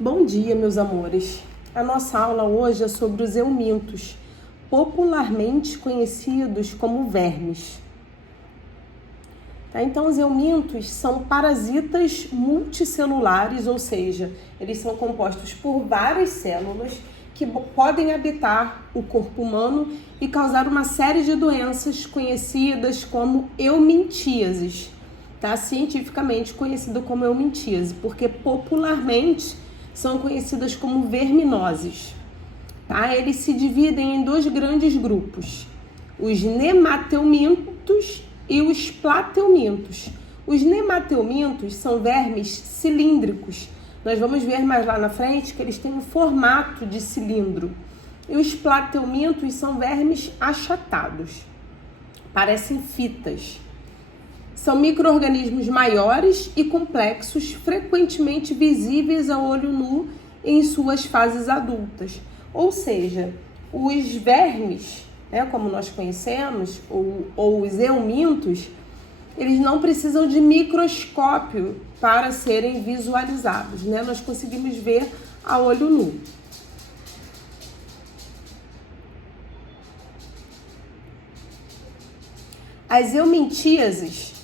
Bom dia, meus amores. A nossa aula hoje é sobre os eumintos, popularmente conhecidos como vermes. Então, os eumintos são parasitas multicelulares, ou seja, eles são compostos por várias células que podem habitar o corpo humano e causar uma série de doenças conhecidas como eumintíases, tá? Cientificamente conhecido como eumintíase, porque popularmente são conhecidas como verminoses. Tá? Eles se dividem em dois grandes grupos, os nemateumintos e os plateumintos. Os nemateumintos são vermes cilíndricos. Nós vamos ver mais lá na frente que eles têm um formato de cilindro. E os plateumintos são vermes achatados, parecem fitas. São micro-organismos maiores e complexos, frequentemente visíveis a olho nu em suas fases adultas. Ou seja, os vermes, como nós conhecemos, ou os eumintos, eles não precisam de microscópio para serem visualizados, Nós conseguimos ver a olho nu. As eumintíases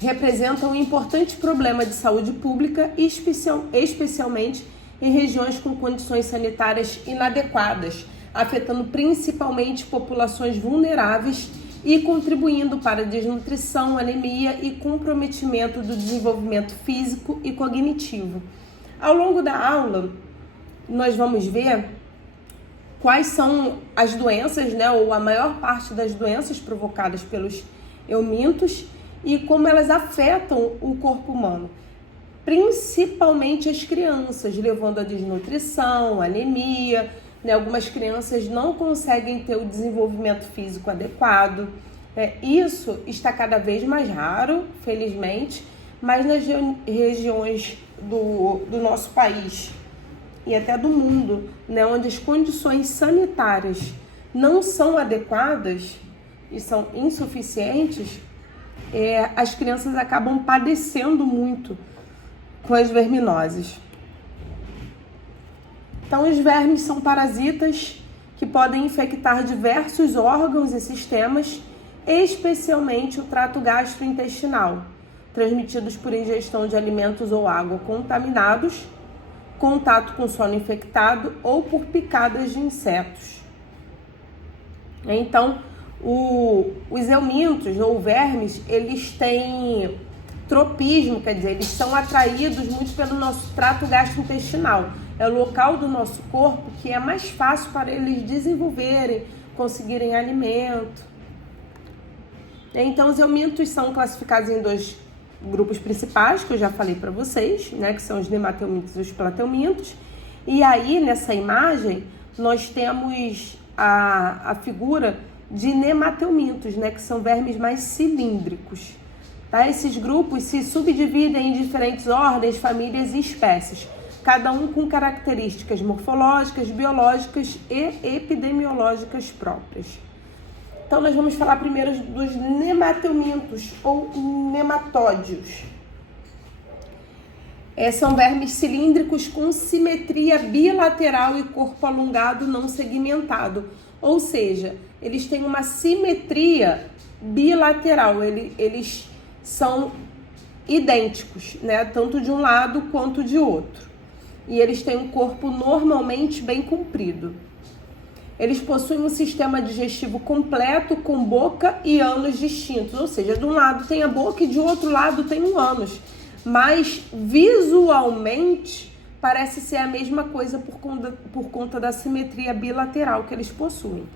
representam um importante problema de saúde pública, especialmente em regiões com condições sanitárias inadequadas, afetando principalmente populações vulneráveis e contribuindo para a desnutrição, anemia e comprometimento do desenvolvimento físico e cognitivo. Ao longo da aula, nós vamos ver quais são as doenças, ou a maior parte das doenças provocadas pelos eumintos e como elas afetam o corpo humano, principalmente as crianças, levando a desnutrição, anemia, Algumas crianças não conseguem ter o desenvolvimento físico adequado. Isso está cada vez mais raro, felizmente, mas nas regiões do nosso país e até do mundo, onde as condições sanitárias não são adequadas e são insuficientes, as crianças acabam padecendo muito com as verminoses. Então, os vermes são parasitas que podem infectar diversos órgãos e sistemas, especialmente o trato gastrointestinal, transmitidos por ingestão de alimentos ou água contaminados, contato com solo infectado ou por picadas de insetos. Então, os eumintos ou vermes, eles têm tropismo, quer dizer, eles são atraídos muito pelo nosso trato gastrointestinal. É o local do nosso corpo que é mais fácil para eles desenvolverem, conseguirem alimento. Então, os eumintos são classificados em dois grupos principais, que eu já falei para vocês, que são os nemateumintos e os plateumintos. E aí, nessa imagem, nós temos a figura de nemateumintos, que são vermes mais cilíndricos. Tá? Esses grupos se subdividem em diferentes ordens, famílias e espécies, cada um com características morfológicas, biológicas e epidemiológicas próprias. Então, nós vamos falar primeiro dos nemateumintos ou nematódios. São vermes cilíndricos com simetria bilateral e corpo alongado não segmentado. Ou seja, eles têm uma simetria bilateral, eles são idênticos, tanto de um lado quanto de outro. E eles têm um corpo normalmente bem comprido. Eles possuem um sistema digestivo completo com boca e ânus distintos, ou seja, de um lado tem a boca e de outro lado tem um ânus, mas visualmente parece ser a mesma coisa por conta da simetria bilateral que eles possuem.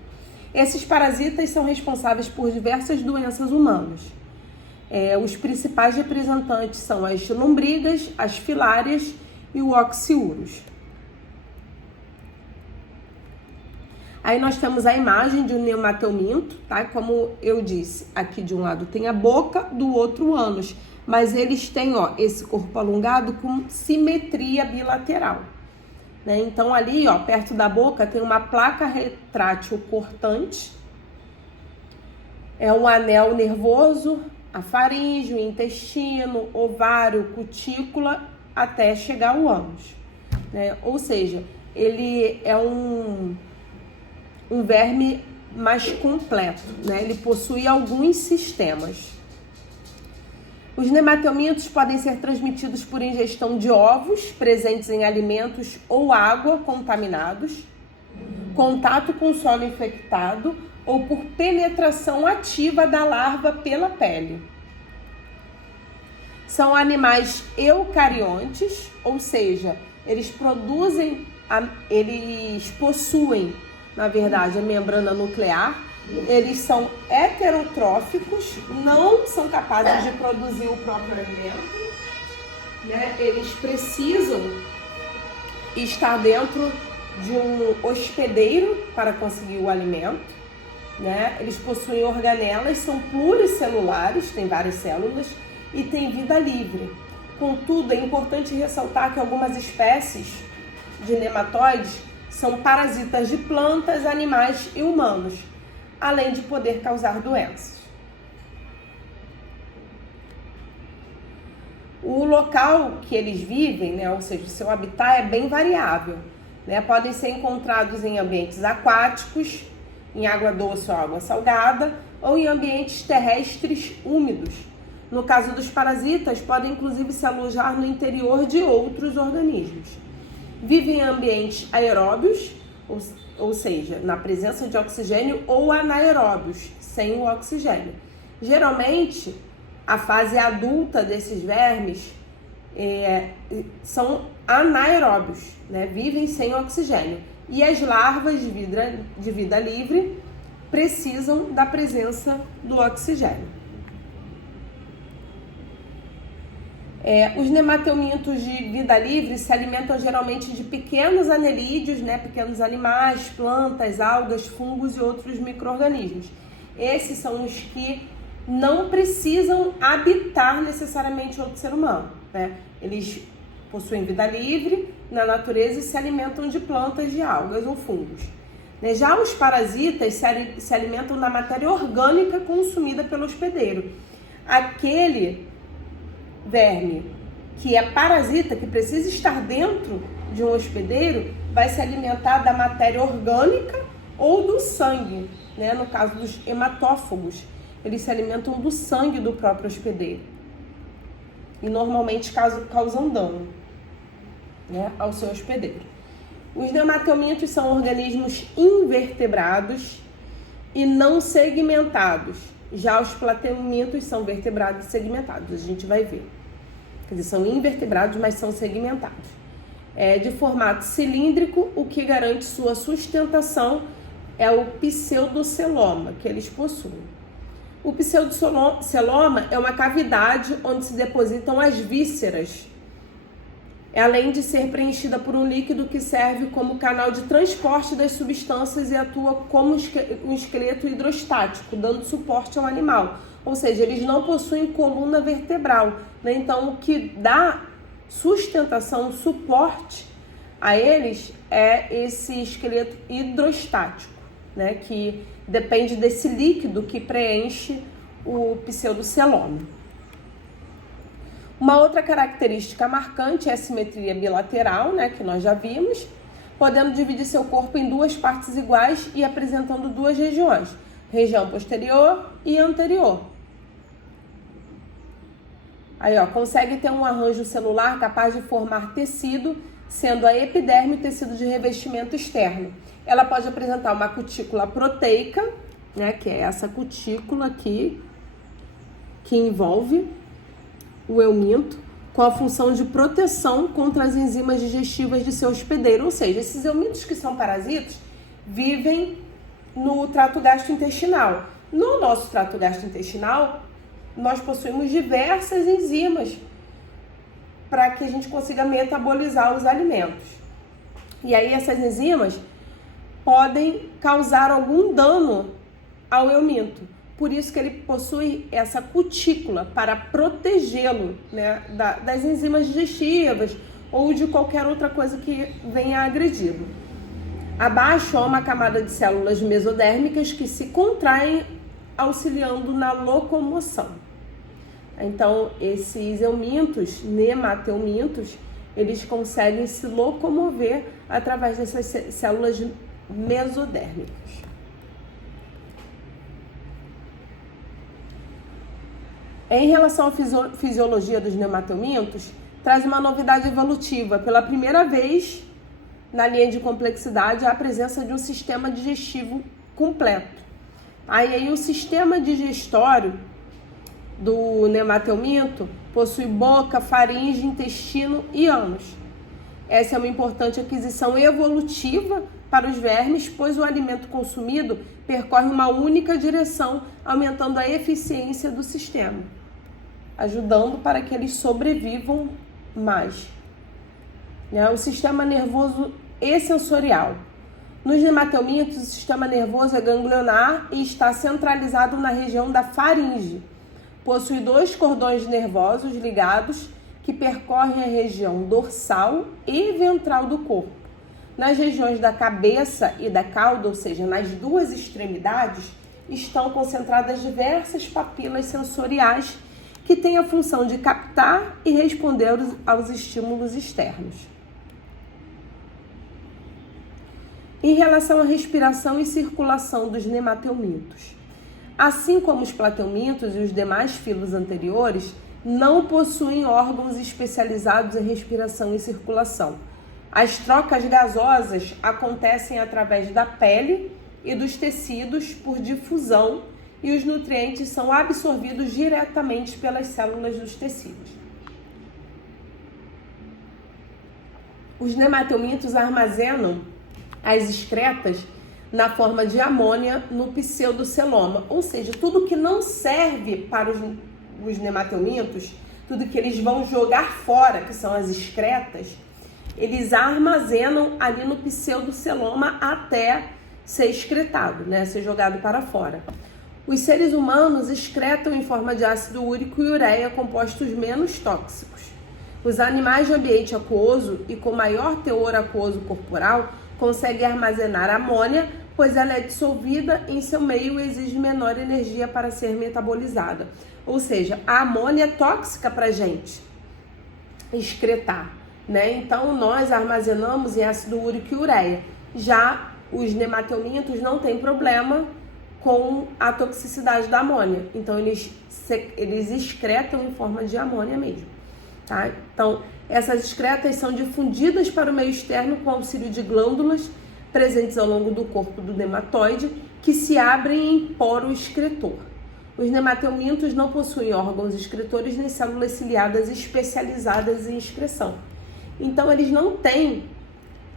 Esses parasitas são responsáveis por diversas doenças humanas. Os principais representantes são as lombrigas, as filárias e o oxiurus. Aí nós temos a imagem de um nemateuminto, tá? Como eu disse, aqui de um lado tem a boca, do outro o ânus, mas eles têm, esse corpo alongado com simetria bilateral, Então ali, perto da boca tem uma placa retrátil cortante, um anel nervoso, a faringe, o intestino, ovário, cutícula, até chegar ao ânus. né? Ou seja, ele é um verme mais completo, né? Ele possui alguns sistemas. Os nematelmintos podem ser transmitidos por ingestão de ovos presentes em alimentos ou água contaminados, contato com solo infectado ou por penetração ativa da larva pela pele. São animais eucariontes, ou seja, eles possuem, na verdade, a membrana nuclear. Eles são heterotróficos, não são capazes de produzir o próprio alimento, né? Eles precisam estar dentro de um hospedeiro para conseguir o alimento, né? Eles possuem organelas, são pluricelulares, têm várias células e têm vida livre. Contudo, é importante ressaltar que algumas espécies de nematóides são parasitas de plantas, animais e humanos, além de poder causar doenças. O local que eles vivem, né, ou seja, o seu habitat é bem variável, né? Podem ser encontrados em ambientes aquáticos, em água doce ou água salgada, ou em ambientes terrestres úmidos. No caso dos parasitas, podem inclusive se alojar no interior de outros organismos. Vivem em ambientes aeróbios, ou seja, na presença de oxigênio, ou anaeróbios, sem o oxigênio. Geralmente, a fase adulta desses vermes são anaeróbios, né? Vivem sem oxigênio. E as larvas de vida livre precisam da presença do oxigênio. Os nematelmintos de vida livre se alimentam geralmente de pequenos anelídeos, né, pequenos animais, plantas, algas, fungos e outros micro-organismos. Esses são os que não precisam habitar necessariamente outro ser humano, né? Eles possuem vida livre na natureza e se alimentam de plantas, de algas ou fungos. Já os parasitas se alimentam da matéria orgânica consumida pelo hospedeiro. Aquele verme que é parasita, que precisa estar dentro de um hospedeiro, vai se alimentar da matéria orgânica ou do sangue, né? No caso dos hematófagos, eles se alimentam do sangue do próprio hospedeiro e normalmente causam dano, né, ao seu hospedeiro. Os nematelmintos são organismos invertebrados e não segmentados. Já os plateumintos são vertebrados e segmentados, a gente vai ver. Quer dizer, são invertebrados, mas são segmentados. De formato cilíndrico, o que garante sua sustentação é o pseudoceloma que eles possuem. O pseudoceloma é uma cavidade onde se depositam as vísceras, além de ser preenchida por um líquido que serve como canal de transporte das substâncias e atua como um esqueleto hidrostático, dando suporte ao animal. Ou seja, eles não possuem coluna vertebral, né? Então, o que dá sustentação, suporte a eles é esse esqueleto hidrostático, né? Que depende desse líquido que preenche o pseudoceloma. Uma outra característica marcante é a simetria bilateral, né, que nós já vimos, podendo dividir seu corpo em duas partes iguais e apresentando duas regiões, região posterior e anterior. Aí, consegue ter um arranjo celular capaz de formar tecido, sendo a epiderme o tecido de revestimento externo. Ela pode apresentar uma cutícula proteica, né, que é essa cutícula aqui, que envolve o euminto, com a função de proteção contra as enzimas digestivas de seu hospedeiro. Ou seja, esses eumintos que são parasitas vivem no trato gastrointestinal. No nosso trato gastrointestinal, nós possuímos diversas enzimas para que a gente consiga metabolizar os alimentos. E aí essas enzimas podem causar algum dano ao euminto. Por isso que ele possui essa cutícula para protegê-lo, né, das enzimas digestivas ou de qualquer outra coisa que venha agredi-lo. Abaixo há uma camada de células mesodérmicas que se contraem, auxiliando na locomoção. Então, esses eumintos, nematelmintos, eles conseguem se locomover através dessas células mesodérmicas. Em relação à fisiologia dos nematomintos, traz uma novidade evolutiva. Pela primeira vez na linha de complexidade, há a presença de um sistema digestivo completo. Aí o sistema digestório do nematominto possui boca, faringe, intestino e ânus. Essa é uma importante aquisição evolutiva para os vermes, pois o alimento consumido percorre uma única direção, aumentando a eficiência do sistema, ajudando para que eles sobrevivam mais. O sistema nervoso e sensorial. Nos nematomintos, o sistema nervoso é ganglionar e está centralizado na região da faringe. Possui 2 cordões nervosos ligados que percorrem a região dorsal e ventral do corpo. Nas regiões da cabeça e da cauda, ou seja, nas 2 extremidades, estão concentradas diversas papilas sensoriais que têm a função de captar e responder aos estímulos externos. Em relação à respiração e circulação dos nematomintos, assim como os plateumintos e os demais filos anteriores, não possuem órgãos especializados em respiração e circulação. As trocas gasosas acontecem através da pele e dos tecidos por difusão e os nutrientes são absorvidos diretamente pelas células dos tecidos. Os nematomintos armazenam as excretas na forma de amônia no pseudoceloma, ou seja, tudo que não serve para os nematomintos, tudo que eles vão jogar fora, que são as excretas, eles armazenam ali no pseudoceloma até ser excretado, ser jogado para fora. Os seres humanos excretam em forma de ácido úrico e ureia, compostos menos tóxicos. Os animais de ambiente aquoso e com maior teor aquoso corporal conseguem armazenar amônia, pois ela é dissolvida em seu meio e exige menor energia para ser metabolizada. Ou seja, a amônia é tóxica para a gente excretar, Então, nós armazenamos em ácido úrico e ureia. Já os nematomintos não têm problema com a toxicidade da amônia. Então, eles excretam em forma de amônia mesmo, tá? Então, essas excretas são difundidas para o meio externo com auxílio de glândulas presentes ao longo do corpo do nematóide, que se abrem em poro excretor. Os nematomintos não possuem órgãos excretores nem células ciliadas especializadas em excreção. Então, eles não têm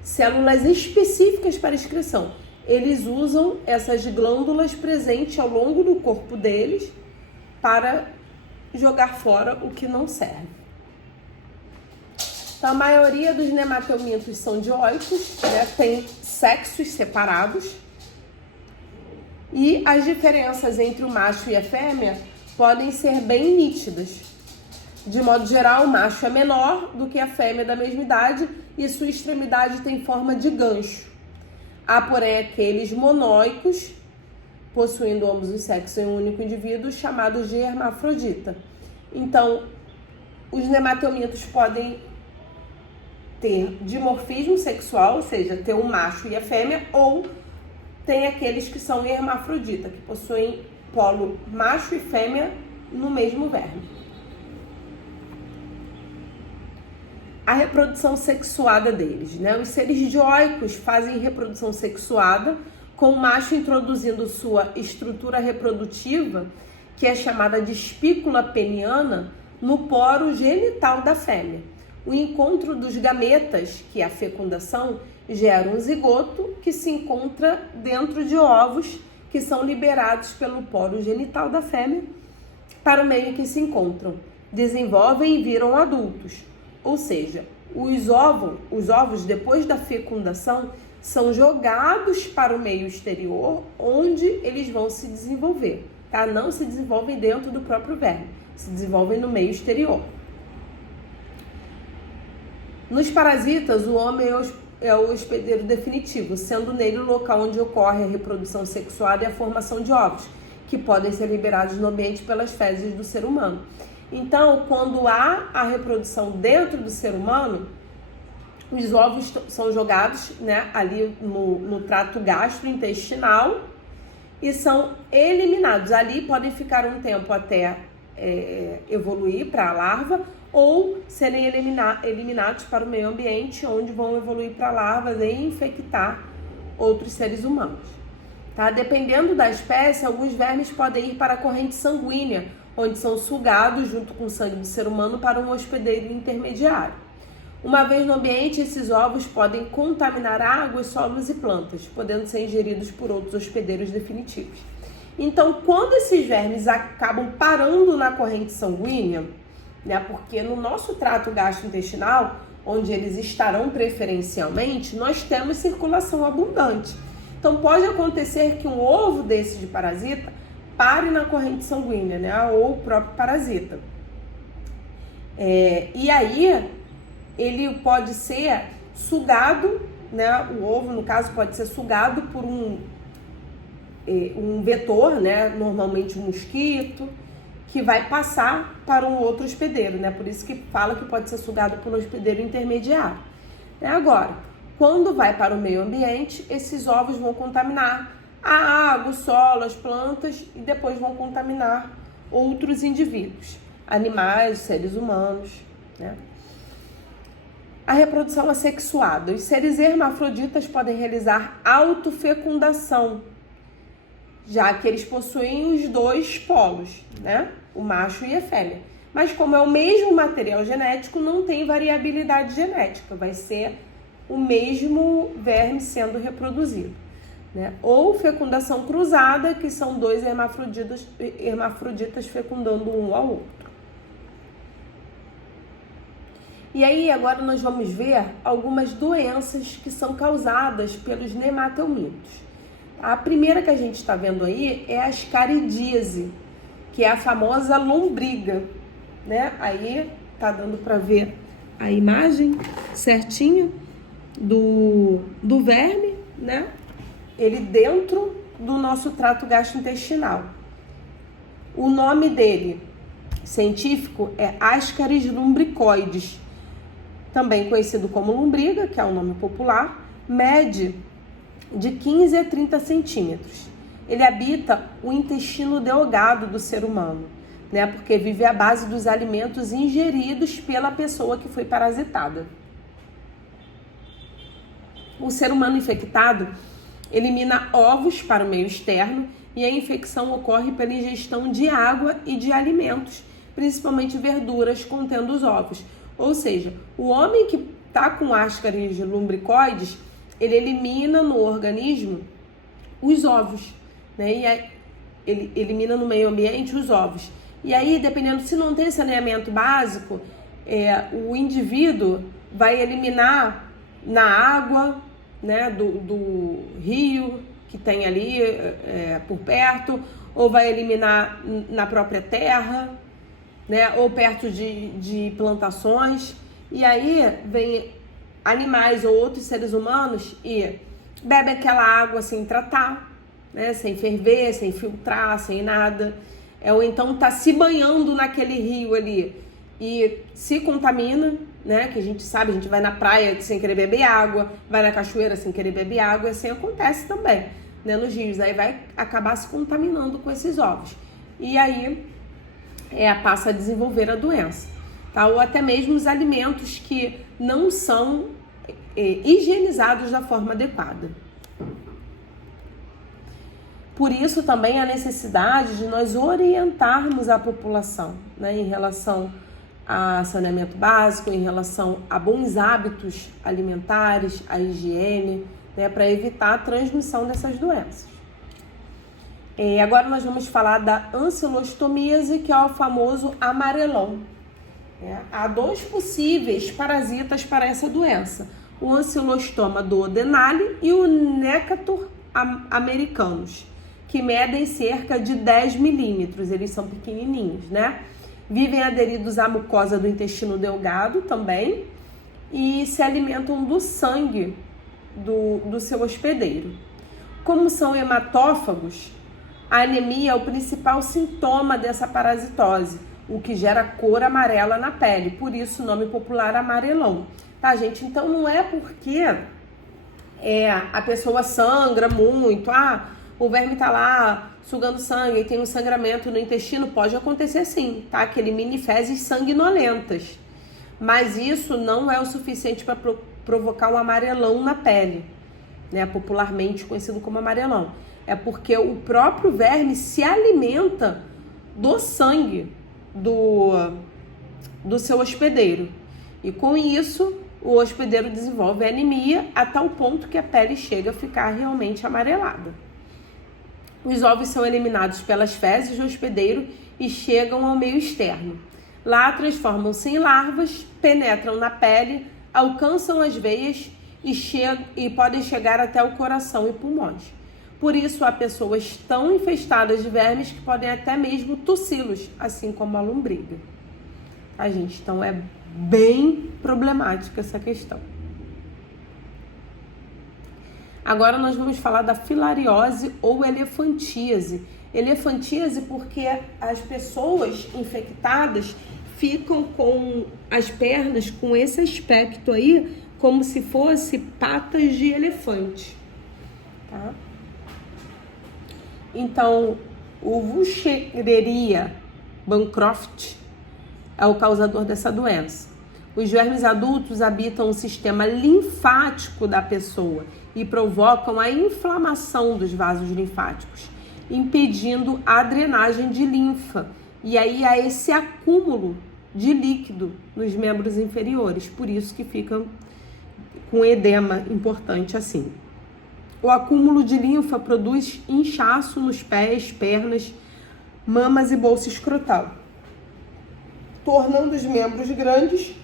células específicas para excreção. Eles usam essas glândulas presentes ao longo do corpo deles para jogar fora o que não serve. Então, a maioria dos nematomintos são dioicos, tem sexos separados. E as diferenças entre o macho e a fêmea podem ser bem nítidas. De modo geral, o macho é menor do que a fêmea da mesma idade e sua extremidade tem forma de gancho. Há, porém, aqueles monóicos, possuindo ambos os sexos em um único indivíduo, chamados de hermafrodita. Então, os nematomintos podem ter dimorfismo sexual, ou seja, ter um macho e a fêmea, ou tem aqueles que são hermafrodita, que possuem polo macho e fêmea no mesmo verme. A reprodução sexuada deles, Os seres dioicos fazem reprodução sexuada, com o macho introduzindo sua estrutura reprodutiva, que é chamada de espícula peniana, no poro genital da fêmea. O encontro dos gametas, que é a fecundação, gera um zigoto que se encontra dentro de ovos que são liberados pelo poro genital da fêmea para o meio em que se encontram. Desenvolvem e viram adultos. Ou seja, os ovos, depois da fecundação, são jogados para o meio exterior, onde eles vão se desenvolver, tá? Não se desenvolvem dentro do próprio verme, se desenvolvem no meio exterior. Nos parasitas, o homem é o hospedeiro definitivo, sendo nele o local onde ocorre a reprodução sexual e a formação de ovos, que podem ser liberados no ambiente pelas fezes do ser humano. Então, quando há a reprodução dentro do ser humano, os ovos são jogados, né, ali no trato gastrointestinal e são eliminados. Ali podem ficar um tempo até evoluir para a larva ou serem eliminados para o meio ambiente, onde vão evoluir para larvas e infectar outros seres humanos. Tá? Dependendo da espécie, alguns vermes podem ir para a corrente sanguínea, onde são sugados junto com o sangue do ser humano para um hospedeiro intermediário. Uma vez no ambiente, esses ovos podem contaminar águas, solos e plantas, podendo ser ingeridos por outros hospedeiros definitivos. Então, quando esses vermes acabam parando na corrente sanguínea, né, porque no nosso trato gastrointestinal, onde eles estarão preferencialmente, nós temos circulação abundante. Então, pode acontecer que um ovo desse de parasita pare na corrente sanguínea, né, ou o próprio parasita. E aí, ele pode ser sugado, né, o ovo, no caso, pode ser sugado por um vetor, né, normalmente um mosquito, que vai passar para um outro hospedeiro, né? Por isso que fala que pode ser sugado por um hospedeiro intermediário. Agora, quando vai para o meio ambiente, esses ovos vão contaminar a água, o solo, as plantas e depois vão contaminar outros indivíduos, animais, seres humanos, né? A reprodução assexuada. Os seres hermafroditas podem realizar autofecundação, já que eles possuem os dois polos, né? O macho e a fêmea. Mas como é o mesmo material genético, não tem variabilidade genética, vai ser o mesmo verme sendo reproduzido, né? Ou fecundação cruzada, que são dois hermafroditas fecundando um ao outro. E aí agora nós vamos ver algumas doenças que são causadas pelos nematelmintos. A primeira que a gente está vendo aí é a ascaridíase, que é a famosa lombriga, né? Aí tá dando para ver a imagem certinha do verme, né? Ele dentro do nosso trato gastrointestinal. O nome dele científico é Ascaris lumbricoides, também conhecido como lombriga, que é o nome popular, mede de 15 a 30 centímetros. Ele habita o intestino delgado do ser humano, né? Porque vive à base dos alimentos ingeridos pela pessoa que foi parasitada. O ser humano infectado elimina ovos para o meio externo e a infecção ocorre pela ingestão de água e de alimentos, principalmente verduras contendo os ovos. Ou seja, o homem que está com Ascaris lumbricoides, ele elimina no organismo os ovos, né? E aí, ele elimina no meio ambiente os ovos. E aí, dependendo, se não tem saneamento básico, o indivíduo vai eliminar na água, né, do rio que tem ali por perto, ou vai eliminar na própria terra, né, ou perto de plantações. E aí vem animais ou outros seres humanos e bebe aquela água sem tratar, né, sem ferver, sem filtrar, sem nada, ou então tá se banhando naquele rio ali e se contamina, né, que a gente sabe, a gente vai na praia sem querer beber água, vai na cachoeira sem querer beber água, assim acontece também, né, nos rios, aí vai acabar se contaminando com esses ovos, e aí passa a desenvolver a doença, tá? Ou até mesmo os alimentos que não são higienizados da forma adequada. Por isso também a necessidade de nós orientarmos a população, né, em relação a saneamento básico, em relação a bons hábitos alimentares, a higiene, né, para evitar a transmissão dessas doenças. Agora nós vamos falar da ancilostomíase, que é o famoso amarelão. Há dois possíveis parasitas para essa doença: o ancilostoma duodenale e o Necator americanus, que medem cerca de 10 milímetros, eles são pequenininhos, né? Vivem aderidos à mucosa do intestino delgado também e se alimentam do sangue do seu hospedeiro. Como são hematófagos, a anemia é o principal sintoma dessa parasitose, o que gera cor amarela na pele, por isso o nome popular amarelão. Tá, gente? Então não é porque a pessoa sangra muito, o verme tá lá sugando sangue e tem um sangramento no intestino, pode acontecer sim, tá? Aquele mini fezes sanguinolentas. Mas isso não é o suficiente para provocar um amarelão na pele, né? Popularmente conhecido como amarelão. É porque o próprio verme se alimenta do sangue do seu hospedeiro. E com isso, o hospedeiro desenvolve anemia a tal ponto que a pele chega a ficar realmente amarelada. Os ovos são eliminados pelas fezes do hospedeiro e chegam ao meio externo. Lá transformam-se em larvas, penetram na pele, alcançam as veias e podem chegar até o coração e pulmões. Por isso, há pessoas tão infestadas de vermes que podem até mesmo tossi-los, assim como a lombriga. Tá, gente? Então, é bem problemática essa questão. Agora nós vamos falar da filariose ou elefantíase. Elefantíase porque as pessoas infectadas ficam com as pernas com esse aspecto aí, como se fosse patas de elefante, tá? Então, o Wuchereria bancroft é o causador dessa doença. Os vermes adultos habitam o sistema linfático da pessoa e provocam a inflamação dos vasos linfáticos, impedindo a drenagem de linfa. E aí há esse acúmulo de líquido nos membros inferiores, por isso que ficam com edema importante assim. O acúmulo de linfa produz inchaço nos pés, pernas, mamas e bolsa escrotal, tornando os membros grandes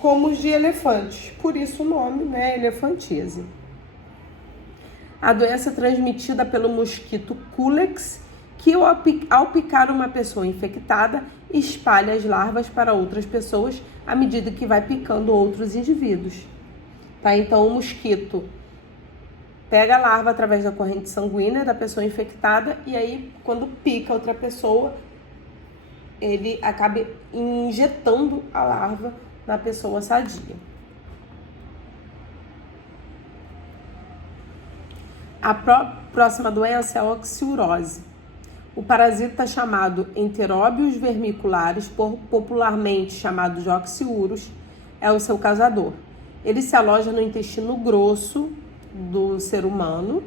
como os de elefantes, por isso o nome, né, elefantíase. A doença é transmitida pelo mosquito Culex, que ao picar uma pessoa infectada, espalha as larvas para outras pessoas à medida que vai picando outros indivíduos. Tá? Então o mosquito pega a larva através da corrente sanguínea da pessoa infectada e aí quando pica outra pessoa, ele acaba injetando a larva na pessoa sadia. A próxima doença é a oxiurose. O parasita chamado Enteróbios vermiculares, popularmente chamado de oxiurus, é o seu causador. Ele se aloja no intestino grosso do ser humano,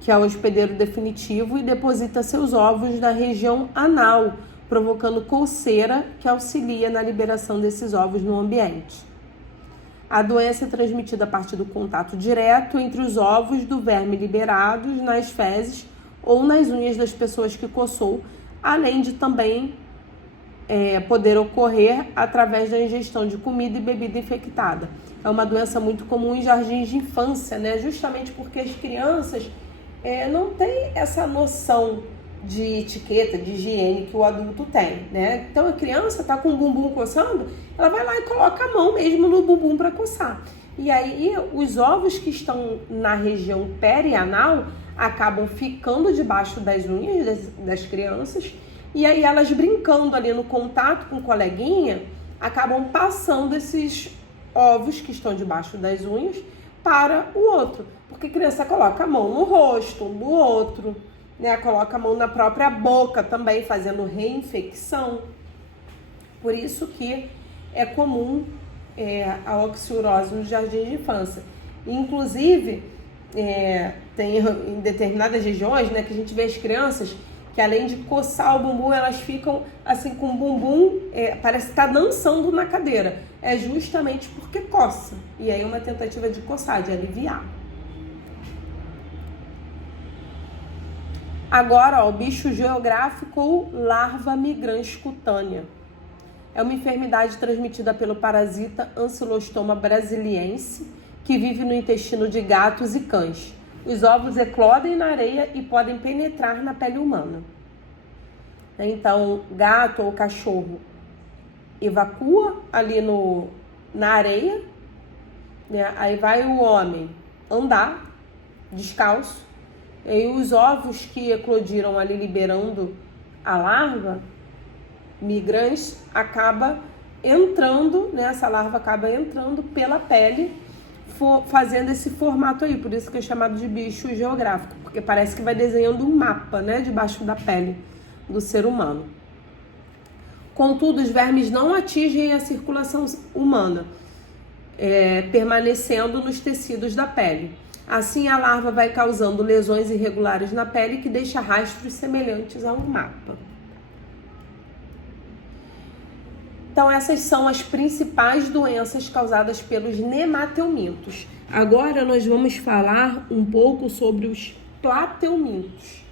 que é o hospedeiro definitivo, e deposita seus ovos na região anal, provocando coceira que auxilia na liberação desses ovos no ambiente. A doença é transmitida a partir do contato direto entre os ovos do verme liberados nas fezes ou nas unhas das pessoas que coçou, além de também poder ocorrer através da ingestão de comida e bebida infectada. É uma doença muito comum em jardins de infância, né? Justamente porque as crianças não têm essa noção de etiqueta, de higiene que o adulto tem, né? Então a criança tá com o bumbum coçando, ela vai lá e coloca a mão mesmo no bumbum para coçar. E aí os ovos que estão na região perianal acabam ficando debaixo das unhas das crianças e aí elas brincando ali no contato com o coleguinha, acabam passando esses ovos que estão debaixo das unhas para o outro, porque a criança coloca a mão no rosto um do outro, né? Coloca a mão na própria boca também, fazendo reinfecção. Por isso que é comum a oxiurose no jardim de infância. Inclusive, tem em determinadas regiões, né, que a gente vê as crianças que além de coçar o bumbum, elas ficam assim com o bumbum, parece que está dançando na cadeira. É justamente porque coça. E aí uma tentativa de coçar, de aliviar. Agora, o bicho geográfico ou larva migrante cutânea. É uma enfermidade transmitida pelo parasita Ancylostoma brasiliense, que vive no intestino de gatos e cães. Os ovos eclodem na areia e podem penetrar na pele humana. Então, gato ou cachorro evacua ali na areia, né? Aí vai o homem andar descalço, e aí os ovos que eclodiram ali liberando a larva migrante acaba entrando, né? Essa larva acaba entrando pela pele, fazendo esse formato aí, por isso que é chamado de bicho geográfico, porque parece que vai desenhando um mapa, né, debaixo da pele do ser humano. Contudo, os vermes não atingem a circulação humana, permanecendo nos tecidos da pele. Assim, a larva vai causando lesões irregulares na pele que deixa rastros semelhantes a um mapa. Então, essas são as principais doenças causadas pelos nemateumintos. Agora, nós vamos falar um pouco sobre os plateumintos.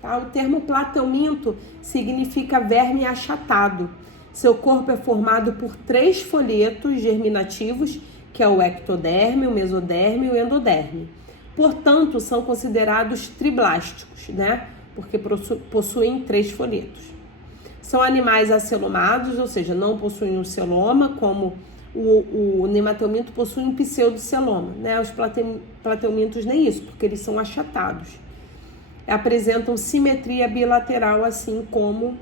Tá? O termo plateuminto significa verme achatado. Seu corpo é formado por 3 folhetos germinativos, que é o ectoderme, o mesoderme e o endoderme. Portanto, são considerados triblásticos, né? Porque possuem 3 folhetos. São animais acelomados, ou seja, não possuem um celoma, como o nemateuminto possui um pseudoceloma, né? Os plateumintos nem isso, porque eles são achatados. Apresentam simetria bilateral, assim como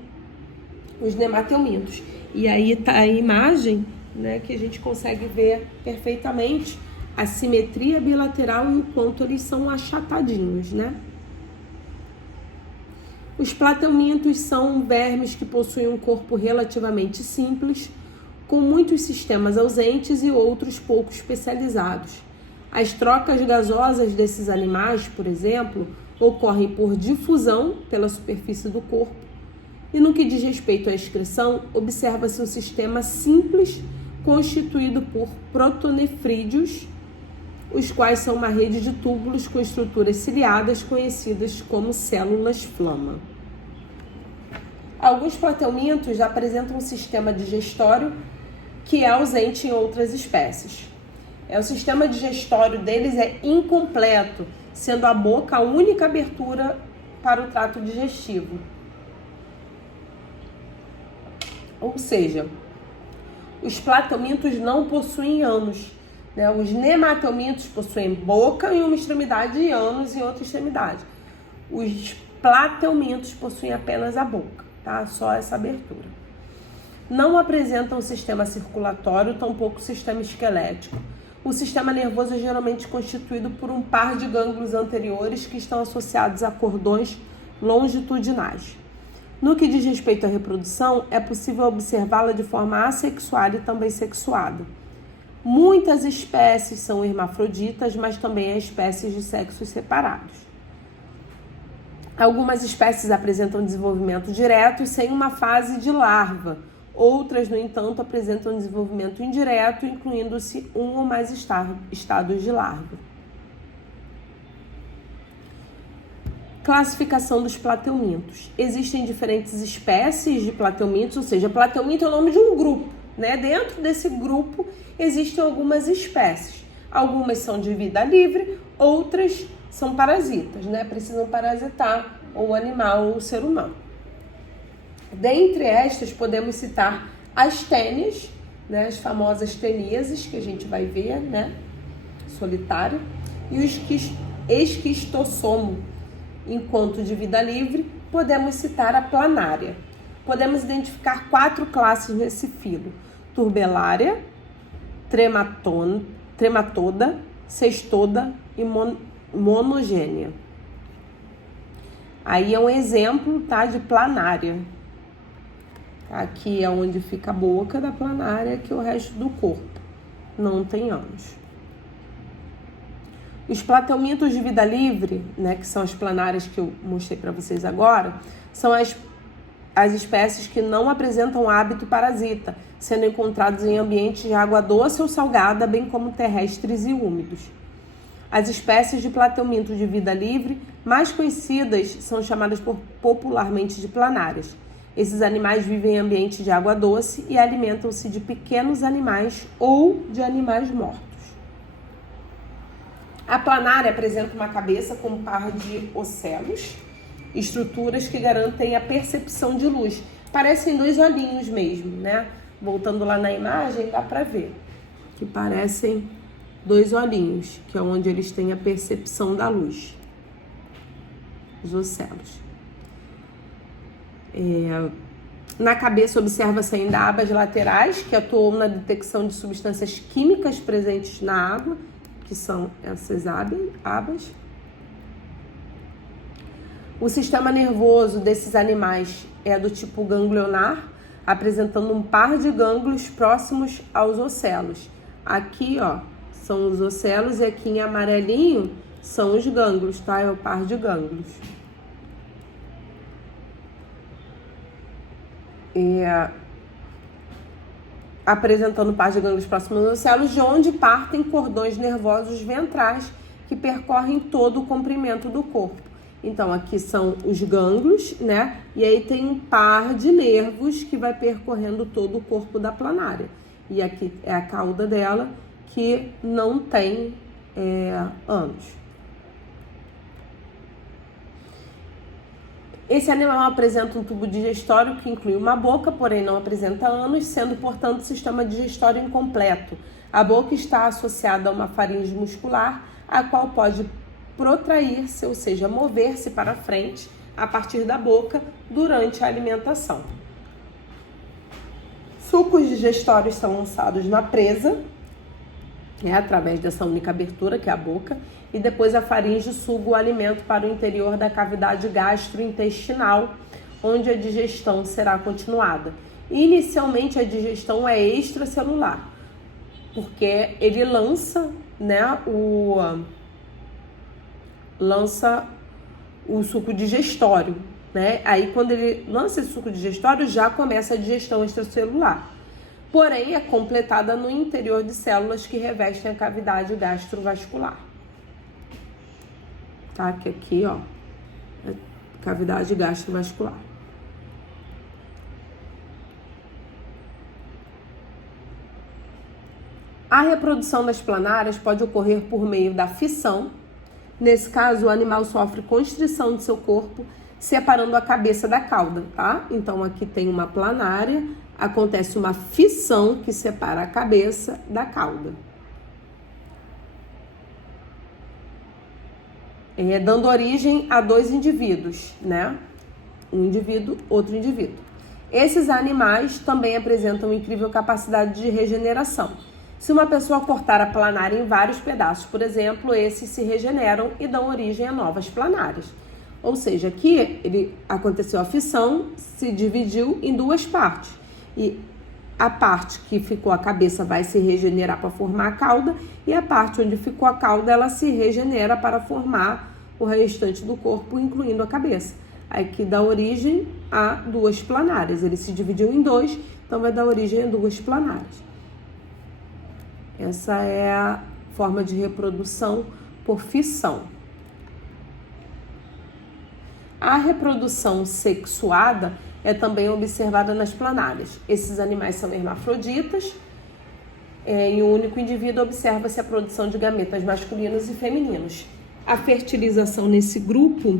os nemateumintos. E aí tá a imagem, né, que a gente consegue ver perfeitamente a simetria bilateral e o quanto eles são achatadinhos, né? Os plateumintos são vermes que possuem um corpo relativamente simples, com muitos sistemas ausentes e outros pouco especializados. As trocas gasosas desses animais, por exemplo, ocorrem por difusão pela superfície do corpo, e no que diz respeito à excreção, observa-se um sistema simples constituído por protonefrídeos, os quais são uma rede de túbulos com estruturas ciliadas conhecidas como células flama. Alguns plateumintos apresentam um sistema digestório que é ausente em outras espécies. O sistema digestório deles é incompleto, sendo a boca a única abertura para o trato digestivo. Ou seja, os plateumintos não possuem ânus, né? Os nemateumintos possuem boca em uma extremidade e ânus em outra extremidade. Os plateumintos possuem apenas a boca, tá? Só essa abertura. Não apresentam sistema circulatório, tampouco sistema esquelético. O sistema nervoso é geralmente constituído por um par de gânglios anteriores que estão associados a cordões longitudinais. No que diz respeito à reprodução, é possível observá-la de forma assexuada e também sexuada. Muitas espécies são hermafroditas, mas também há espécies de sexos separados. Algumas espécies apresentam desenvolvimento direto e sem uma fase de larva. Outras, no entanto, apresentam desenvolvimento indireto, incluindo-se um ou mais estados de larva. Classificação dos plateumintos. Existem diferentes espécies de plateumintos, ou seja, plateuminto é o nome de um grupo, né? Dentro desse grupo existem algumas espécies. Algumas são de vida livre, outras são parasitas, né? Precisam parasitar o animal ou o ser humano. Dentre estas, podemos citar as tênias, né? As famosas teníases, que a gente vai ver, né? Solitário, e o esquistossomo. Enquanto de vida livre, podemos citar a planária. Podemos identificar 4 classes nesse filo: turbelária, trematoda, cestoda e monogênia. Aí é um exemplo, tá, de planária. Aqui é onde fica a boca da planária, que o resto do corpo não tem ânus. Os plateumintos de vida livre, né, que são as planárias que eu mostrei para vocês agora, são as espécies que não apresentam hábito parasita, sendo encontrados em ambientes de água doce ou salgada, bem como terrestres e úmidos. As espécies de plateuminto de vida livre mais conhecidas são chamadas popularmente de planárias. Esses animais vivem em ambientes de água doce e alimentam-se de pequenos animais ou de animais mortos. A planária apresenta uma cabeça com um par de ocelos, estruturas que garantem a percepção de luz. Parecem 2 olhinhos mesmo, né? Voltando lá na imagem, dá para ver que parecem 2 olhinhos, que é onde eles têm a percepção da luz. Os ocelos. Na cabeça, observa-se ainda abas laterais, que atuam na detecção de substâncias químicas presentes na água, que são essas abas. O sistema nervoso desses animais é do tipo ganglionar, apresentando um par de gânglios próximos aos ocelos. Aqui, ó, são os ocelos e aqui em amarelinho são os gânglios, tá? É o par de gânglios. Apresentando par de gânglios próximos aos ocelos, de onde partem cordões nervosos ventrais que percorrem todo o comprimento do corpo. Então, aqui são os gânglios, né? E aí tem um par de nervos que vai percorrendo todo o corpo da planária. E aqui é a cauda dela, que não tem ânus. Esse animal apresenta um tubo digestório que inclui uma boca, porém não apresenta ânus, sendo, portanto, sistema digestório incompleto. A boca está associada a uma faringe muscular, a qual pode protrair-se, ou seja, mover-se para frente a partir da boca durante a alimentação. Sucos digestórios são lançados na presa, através dessa única abertura, que é a boca, e depois a faringe suga o alimento para o interior da cavidade gastrointestinal, onde a digestão será continuada. Inicialmente, a digestão é extracelular, porque ele lança, né, o suco digestório, né? Aí, quando ele lança esse suco digestório, já começa a digestão extracelular. Porém, é completada no interior de células que revestem a cavidade gastrovascular. Tá? Que aqui, ó, é cavidade gastrovascular. A reprodução das planárias pode ocorrer por meio da fissão. Nesse caso, o animal sofre constrição de seu corpo, separando a cabeça da cauda, tá? Então, aqui tem uma planária, acontece uma fissão que separa a cabeça da cauda. Dando origem a dois indivíduos, né? Um indivíduo, outro indivíduo. Esses animais também apresentam incrível capacidade de regeneração. Se uma pessoa cortar a planária em vários pedaços, por exemplo, esses se regeneram e dão origem a novas planárias. Ou seja, aqui aconteceu a fissão, se dividiu em duas partes. E a parte que ficou a cabeça vai se regenerar para formar a cauda, e a parte onde ficou a cauda, ela se regenera para formar o restante do corpo, incluindo a cabeça. Aí que dá origem a duas planárias. Ele se dividiu em dois, então vai dar origem a duas planárias. Essa é a forma de reprodução por fissão. A reprodução sexuada é também observada nas planárias. Esses animais são hermafroditas. Em um único indivíduo observa-se a produção de gametas masculinos e femininos. A fertilização nesse grupo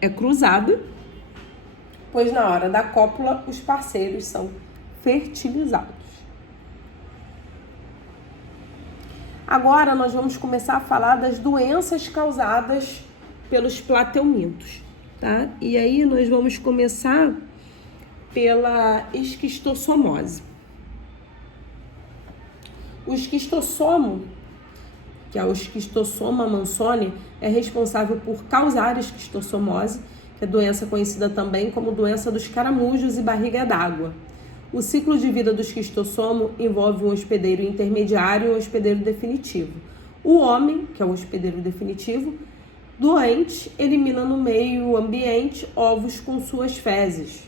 é cruzada, pois na hora da cópula os parceiros são fertilizados. Agora nós vamos começar a falar das doenças causadas pelos plateumintos, tá? E aí nós vamos começar pela esquistossomose. O esquistossomo, que é o Esquistossoma mansoni, é responsável por causar esquistossomose, que é doença conhecida também como doença dos caramujos e barriga d'água. O ciclo de vida do esquistossomo envolve um hospedeiro intermediário e um hospedeiro definitivo. O homem, que é o hospedeiro definitivo, doente, elimina no meio ambiente ovos com suas fezes.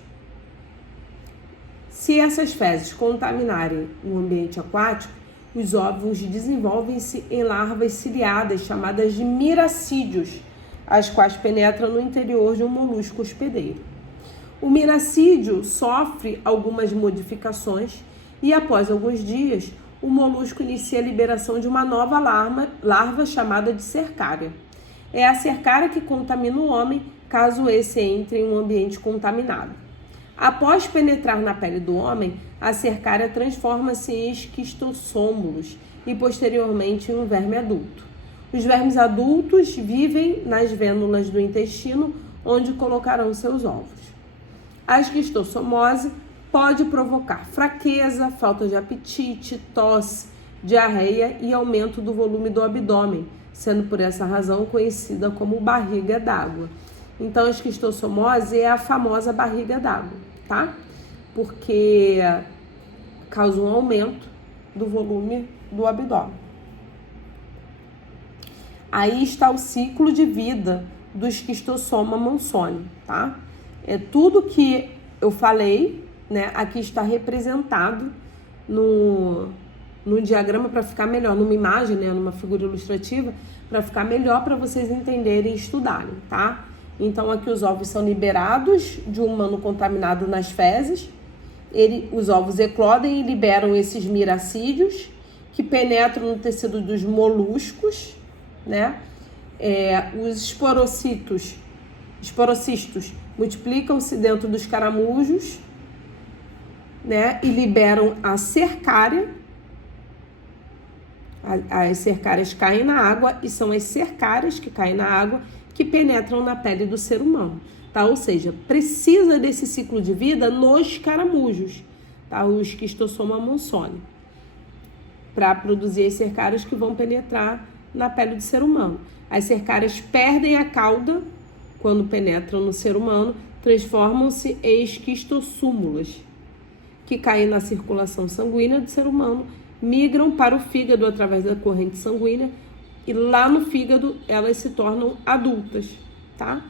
Se essas fezes contaminarem o ambiente aquático, os ovos desenvolvem-se em larvas ciliadas, chamadas de miracídios, as quais penetram no interior de um molusco hospedeiro. O miracídio sofre algumas modificações e, após alguns dias, o molusco inicia a liberação de uma nova larva chamada de cercária. É a cercária que contamina o homem, caso esse entre em um ambiente contaminado. Após penetrar na pele do homem, a cercária transforma-se em esquistossômulos e, posteriormente, em um verme adulto. Os vermes adultos vivem nas vênulas do intestino, onde colocarão seus ovos. A esquistossomose pode provocar fraqueza, falta de apetite, tosse, diarreia e aumento do volume do abdômen, sendo por essa razão conhecida como barriga d'água. Então, a esquistossomose é a famosa barriga d'água, tá? Porque causa um aumento do volume do abdômen. Aí está o ciclo de vida do esquistossoma monzoni, tá? É tudo que eu falei, né? Aqui está representado no diagrama para ficar melhor, numa imagem, né? Numa figura ilustrativa, para ficar melhor para vocês entenderem e estudarem, tá? Então, aqui os ovos são liberados de um humano contaminado nas fezes. Os ovos eclodem e liberam esses miracídios que penetram no tecido dos moluscos, né? Os esporocistos multiplicam-se dentro dos caramujos, né? E liberam a cercária. As cercárias caem na água e são as cercárias que caem na água que penetram na pele do ser humano, tá? Ou seja, precisa desse ciclo de vida nos caramujos, tá? O esquistossoma monzoni, para produzir as cercárias que vão penetrar na pele do ser humano. As cercárias perdem a cauda quando penetram no ser humano, transformam-se em esquistossúmulas, que caem na circulação sanguínea do ser humano, migram para o fígado através da corrente sanguínea e lá no fígado elas se tornam adultas, tá?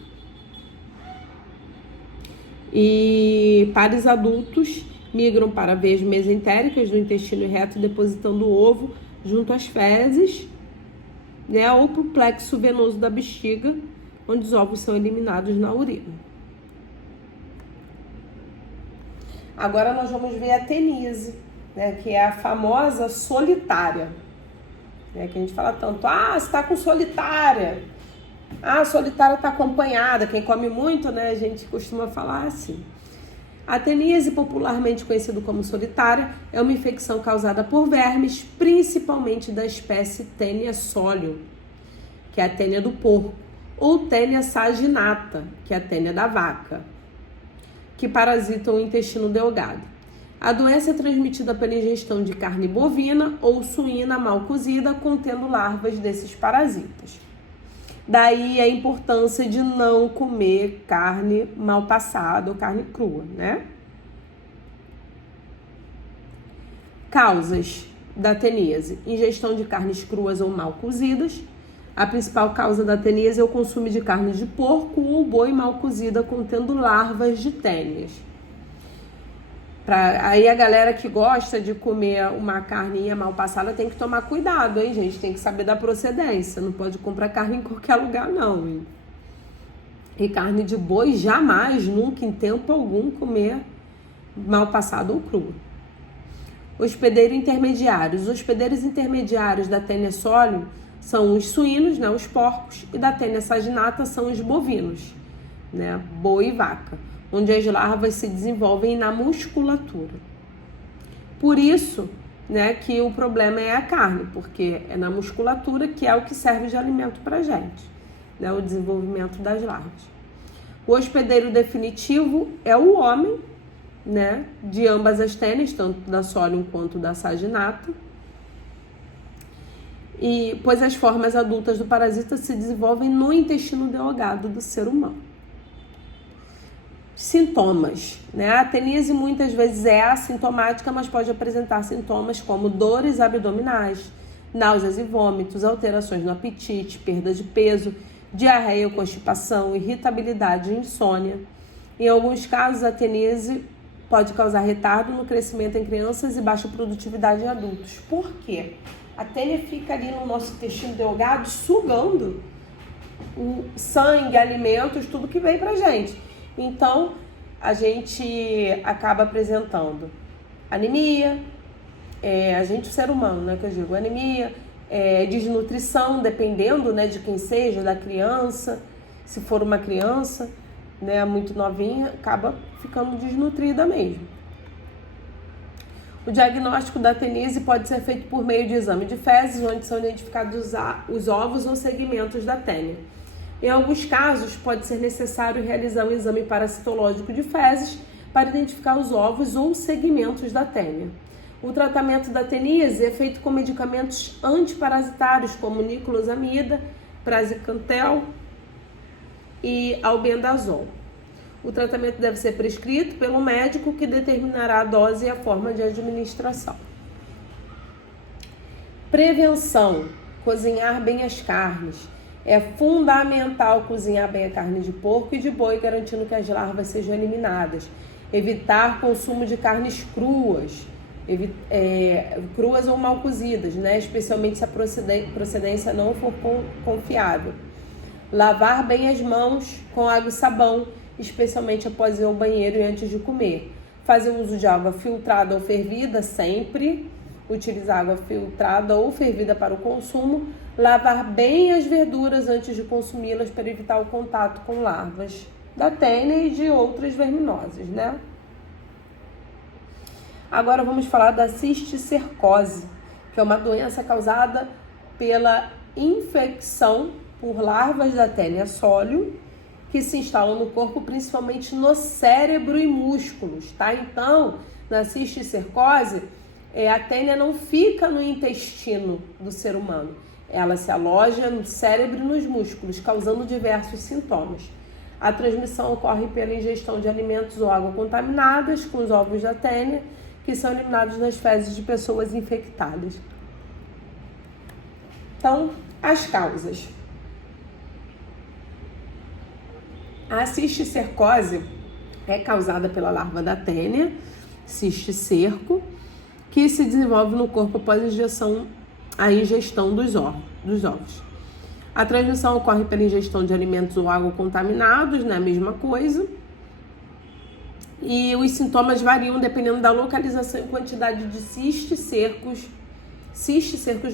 E para os adultos migram para veias mesentéricas do intestino reto, depositando o ovo junto às fezes, né, ou para o plexo venoso da bexiga, onde os ovos são eliminados na urina. Agora nós vamos ver a teníase, né, que é a famosa solitária, né, que a gente fala tanto, você está com solitária, a solitária está acompanhada, quem come muito, né, a gente costuma falar assim. A teníase, popularmente conhecida como solitária, é uma infecção causada por vermes, principalmente da espécie Taenia solium, que é a tênia do porco, ou Taenia saginata, que é a tênia da vaca, que parasitam o intestino delgado. A doença é transmitida pela ingestão de carne bovina ou suína mal cozida, contendo larvas desses parasitas. Daí a importância de não comer carne mal passada ou carne crua, né? Causas da teníase: ingestão de carnes cruas ou mal cozidas. A principal causa da teníase é o consumo de carne de porco ou boi mal cozida, contendo larvas de tênias. Aí a galera que gosta de comer uma carninha mal passada tem que tomar cuidado, hein, gente? Tem que saber da procedência. Não pode comprar carne em qualquer lugar, não, hein? E carne de boi, jamais, nunca, em tempo algum, comer mal passada ou crua. Hospedeiro intermediário. Os hospedeiros intermediários da Taenia solium são os suínos, né, os porcos, e da Taenia saginata são os bovinos, né, boi e vaca, onde as larvas se desenvolvem na musculatura. Por isso, né, que o problema é a carne, porque é na musculatura que é o que serve de alimento para a gente, né, o desenvolvimento das larvas. O hospedeiro definitivo é o homem, né, de ambas as tênias, tanto da solium quanto da saginata, pois as formas adultas do parasita se desenvolvem no intestino delgado do ser humano. Sintomas, né? A teníase muitas vezes é assintomática, mas pode apresentar sintomas como dores abdominais, náuseas e vômitos, alterações no apetite, perda de peso, diarreia ou constipação, irritabilidade e insônia. Em alguns casos, a teníase pode causar retardo no crescimento em crianças e baixa produtividade em adultos. Por quê? A tênia fica ali no nosso intestino delgado sugando o sangue, alimentos, tudo que vem pra gente. Então, a gente acaba apresentando anemia, o ser humano, né, que eu digo, anemia, desnutrição, dependendo, né, de quem seja, da criança. Se for uma criança, né, muito novinha, acaba ficando desnutrida mesmo. O diagnóstico da teníase pode ser feito por meio de exame de fezes, onde são identificados os ovos ou segmentos da tênia. Em alguns casos, pode ser necessário realizar um exame parasitológico de fezes para identificar os ovos ou segmentos da tênia. O tratamento da teníase é feito com medicamentos antiparasitários como niclosamida, praziquantel e albendazol. O tratamento deve ser prescrito pelo médico, que determinará a dose e a forma de administração. Prevenção: cozinhar bem as carnes. É fundamental cozinhar bem a carne de porco e de boi, garantindo que as larvas sejam eliminadas. Evitar consumo de carnes cruas, cruas ou mal cozidas, né? Especialmente se a procedência não for confiável. Lavar bem as mãos com água e sabão, especialmente após ir ao banheiro e antes de comer. Fazer uso de água filtrada ou fervida sempre. Utilizar água filtrada ou fervida para o consumo. Lavar bem as verduras antes de consumi-las para evitar o contato com larvas da tênia e de outras verminoses, né? Agora vamos falar da cisticercose, que é uma doença causada pela infecção por larvas da tênia sólio, que se instalam no corpo, principalmente no cérebro e músculos, tá? Então, na cisticercose, a tênia não fica no intestino do ser humano, ela se aloja no cérebro e nos músculos, causando diversos sintomas. A transmissão ocorre pela ingestão de alimentos ou água contaminadas com os ovos da tênia, que são eliminados nas fezes de pessoas infectadas. Então, as causas. A cisticercose é causada pela larva da tênia, cisticerco, que se desenvolve no corpo após a ingestão dos ovos. A transmissão ocorre pela ingestão de alimentos ou água contaminados, né? A mesma coisa. E os sintomas variam dependendo da localização e quantidade de cisticercos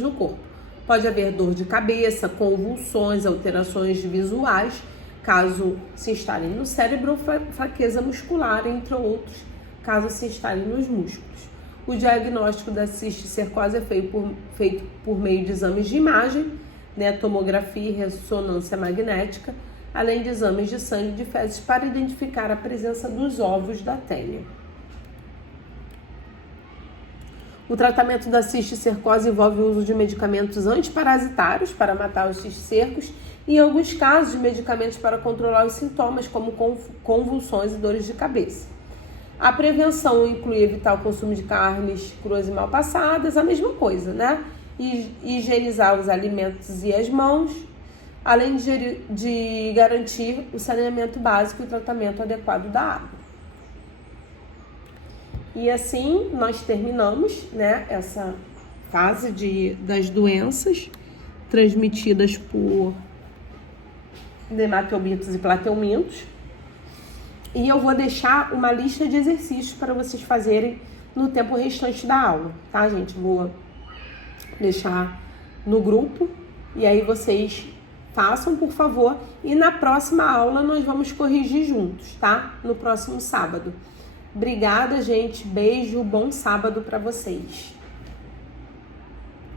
no corpo. Pode haver dor de cabeça, convulsões, alterações visuais, caso se instalem no cérebro, ou fraqueza muscular, entre outros, caso se instalem nos músculos. O diagnóstico da cisticercose é feito por meio de exames de imagem, né, tomografia e ressonância magnética, além de exames de sangue e de fezes para identificar a presença dos ovos da tênia. O tratamento da cisticercose envolve o uso de medicamentos antiparasitários para matar os cisticercos e, em alguns casos, de medicamentos para controlar os sintomas, como convulsões e dores de cabeça. A prevenção inclui evitar o consumo de carnes cruas e mal passadas, a mesma coisa, né? Higienizar os alimentos e as mãos, além de garantir o saneamento básico e o tratamento adequado da água. E assim nós terminamos, né, essa fase das doenças transmitidas por nematomitos e plateumintos. E eu vou deixar uma lista de exercícios para vocês fazerem no tempo restante da aula, tá, gente? Vou deixar no grupo e aí vocês façam, por favor. E na próxima aula nós vamos corrigir juntos, tá? No próximo sábado. Obrigada, gente. Beijo, bom sábado para vocês.